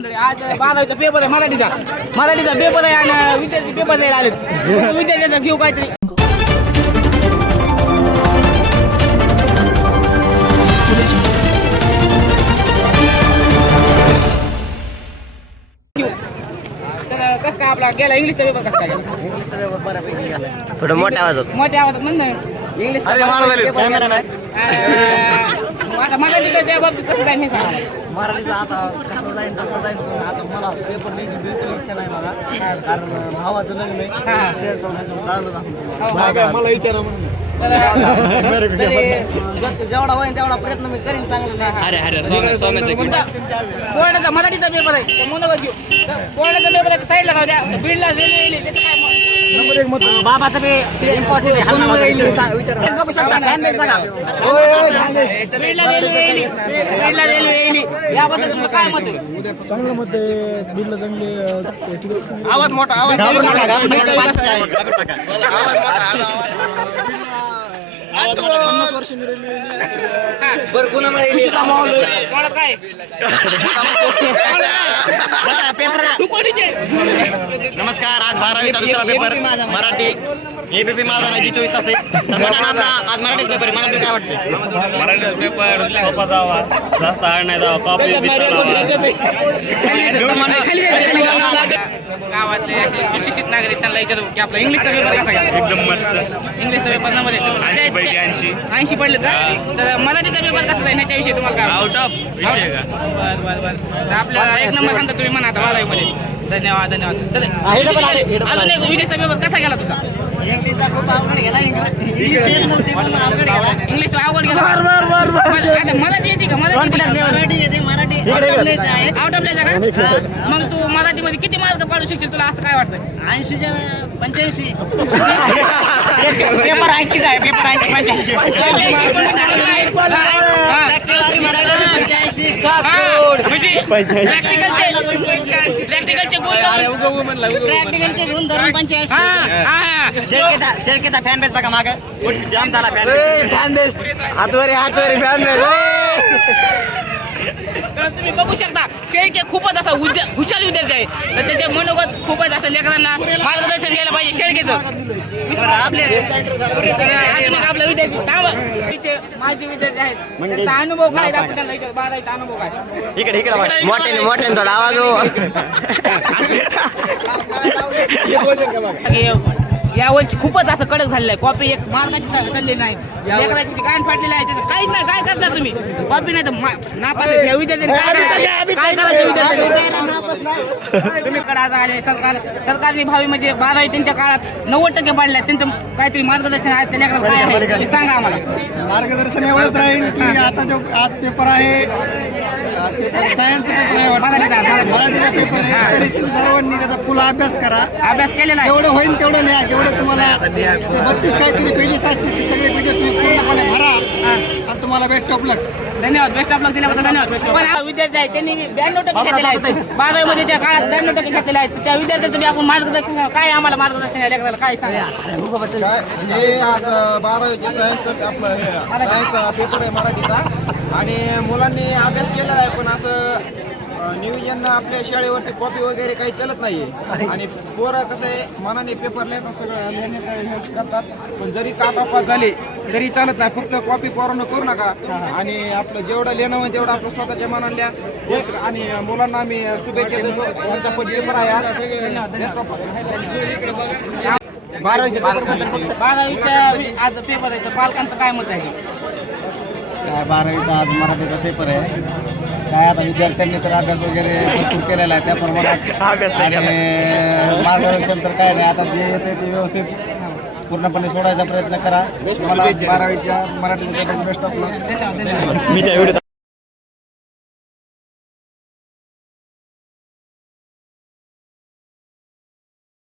आज 12वीचा पेपर आहे मराठीचा पेपर आहे आणि विद्यार्थी पेपर द्यायला आले विद्यार्थ्याचा घेऊ काहीतरी कस काय आपला गेला इंग्लिशचा पेपर कसा काय इंग्लिशचा पेपर बऱ्यापैकी गेला थोडं मोठ्या आवाजात म्हण इंग्लिशचा आता मराठीचा त्या बाबतीत कसं काय नाही सांगा मराठीचा आता कसं जाईल तसं जाईल पण आता मला पेपर लिहायची बिलकुल इच्छा नाही मला कारण भावाचं लग्न आहे शेअर करून कळलं मला विचारा म्हणून जेवढा होईल तेवढा प्रयत्न मी करीन चांगलं बोर्डाचा मराठीचा पेपर आहे मनोगत घेऊ बोर्डाचा पेपर आहे साईडला जाऊ द्या बीडला रेल्वे त्याचं काय नंबर 1 मत बाबाचं ते इम्पॉर्टंट याबद्दल तुमचं काय मत आहे चांगलं मत बीडला चांगले आवाज मोठा आवाज बरं कुणामुळे काय नमस्कार. आज 12वीचा दुसरा पेपर मराठी एबीपी माझा नाही 24 तास आहे. आज मराठीच पेपर आहे. मला काय वाटतं मराठीचा पेपर सोपा जावा जास्त हार्ड नाही जावा कॉपी गावातले असे सुशिक्षित नागरिक त्यांना विचारू की आपला इंग्लिशचा पेपर कसा गेला एकदम मस्त. इंग्लिशचा पेपर मध्ये 80 पडले तर मराठीचा पेपर कसा जाईल याच्याविषयी तुम्हाला काय आउट ऑफ विषय का बर तर आपला एक नंबर सांगता तुम्ही म्हणा आता 12वी मध्ये धन्यवाद तर अजून एक विदेशचा पेपर कसा गेला तुझा इंग्लिशचा खूप अवघड गेला इंग्लिश अवघड गेला आता मराठी येते का मराठी येते मराठी आउट ऑफ का मग तू मराठीमध्ये किती मार्क पाडू शकशील तुला असं काय वाटतं 80च्या 85 पेपर 80 आहे पेपर प्रॅक्टिकलचे गुण धरून 85 शेळकेचा फॅन बेस बघा माग जाम झाला फॅन बेस हातवरी फॅन तर तुम्ही बघू शकता शेळके खूपच असा हुशार विद्यार्थी आहे तर त्याचे मनोगत खूपच असं लेकरांना मार्गदर्शन घ्यायला पाहिजे शेळकेचं आपले आपला विद्यार्थी माझे विद्यार्थी आहेत त्यांचा अनुभव काय आपण त्यांना 12वीचा अनुभव काय इकडे मोठ्याने थोडा आवाज यावर्षी खूपच असं कडक झालेलं आहे कॉपी एक मार्गाची चालली नाही लेकराची गाण फाटलेली आहे त्याचं काहीच नाही काय करणार तुम्ही कॉपी नाही तर नापास आहे विद्यार्थी काय करायचं विद्यार्थी तुम्ही कडे आज आले सरकारने भावी म्हणजे 12वी त्यांच्या काळात 90% पाडल्या त्यांचं काहीतरी मार्गदर्शन आहे त्या लेकराला काय आहे ते सांगा आम्हाला मार्गदर्शन एवढंच राहील की आता जो आज पेपर आहे सायन्सचा पेपर आहे मराठीचा पेपर आहे तरी तुम्ही सर्वांनी त्याचा फुल अभ्यास करा अभ्यास केलेला आहे जेवढं होईल तेवढं लिहा जेवढं तुम्हाला 32 काहीतरी पेजेस असतील ते सगळे पेजेस तुम्ही पूर्णपणे भरा आणि तुम्हाला बेस्ट ऑफ लक धन्यवाद बेस्ट ऑफ लक दिल्याबद्दल धन्यवाद पण हा विद्यार्थी आहे त्यांनी 92% घेतलेले आहेत 12वी च्या काळात 92% घेतलेले आहेत त्या विद्यार्थ्यांचं मी आपण मार्गदर्शन काय आम्हाला मार्गदर्शन आहे लेकराला काय सांगा म्हणजे आज 12वीच्या सायन्सचा पेपर आहे मराठीचा आणि मुलांनी अभ्यास केला आहे पण असं नियोजन आपल्या शाळेवरती कॉपी वगैरे काही चलत नाहीये आणि पोरं कसं आहे मनाने पेपर लिहितात सगळं लिहिण्याचा करतात पण जरी काटापास झाले तरी चालत नाही फक्त कॉपी पोरांना करू नका आणि आपलं जेवढं लिहिणं होईल तेवढं आपलं स्वतःच्या मनाने लिहा आणि मुलांना आम्ही शुभेच्छा देतो त्यांचा पेपर आहे आज 12वीच्या आज पेपर आहे तर पालकांचं काय मत आहे काय 12वीचा आज मराठीचा पेपर आहे काय आता विद्यार्थ्यांनी तर अभ्यास वगैरे भरपूर केलेला आहे त्या प्रमाणात आणि मार्गदर्शन तर काय नाही आता जे येते ते व्यवस्थित पूर्णपणे सोडायचा प्रयत्न करा मला 12वीच्या मराठीचा बेस्ट ऑफ लक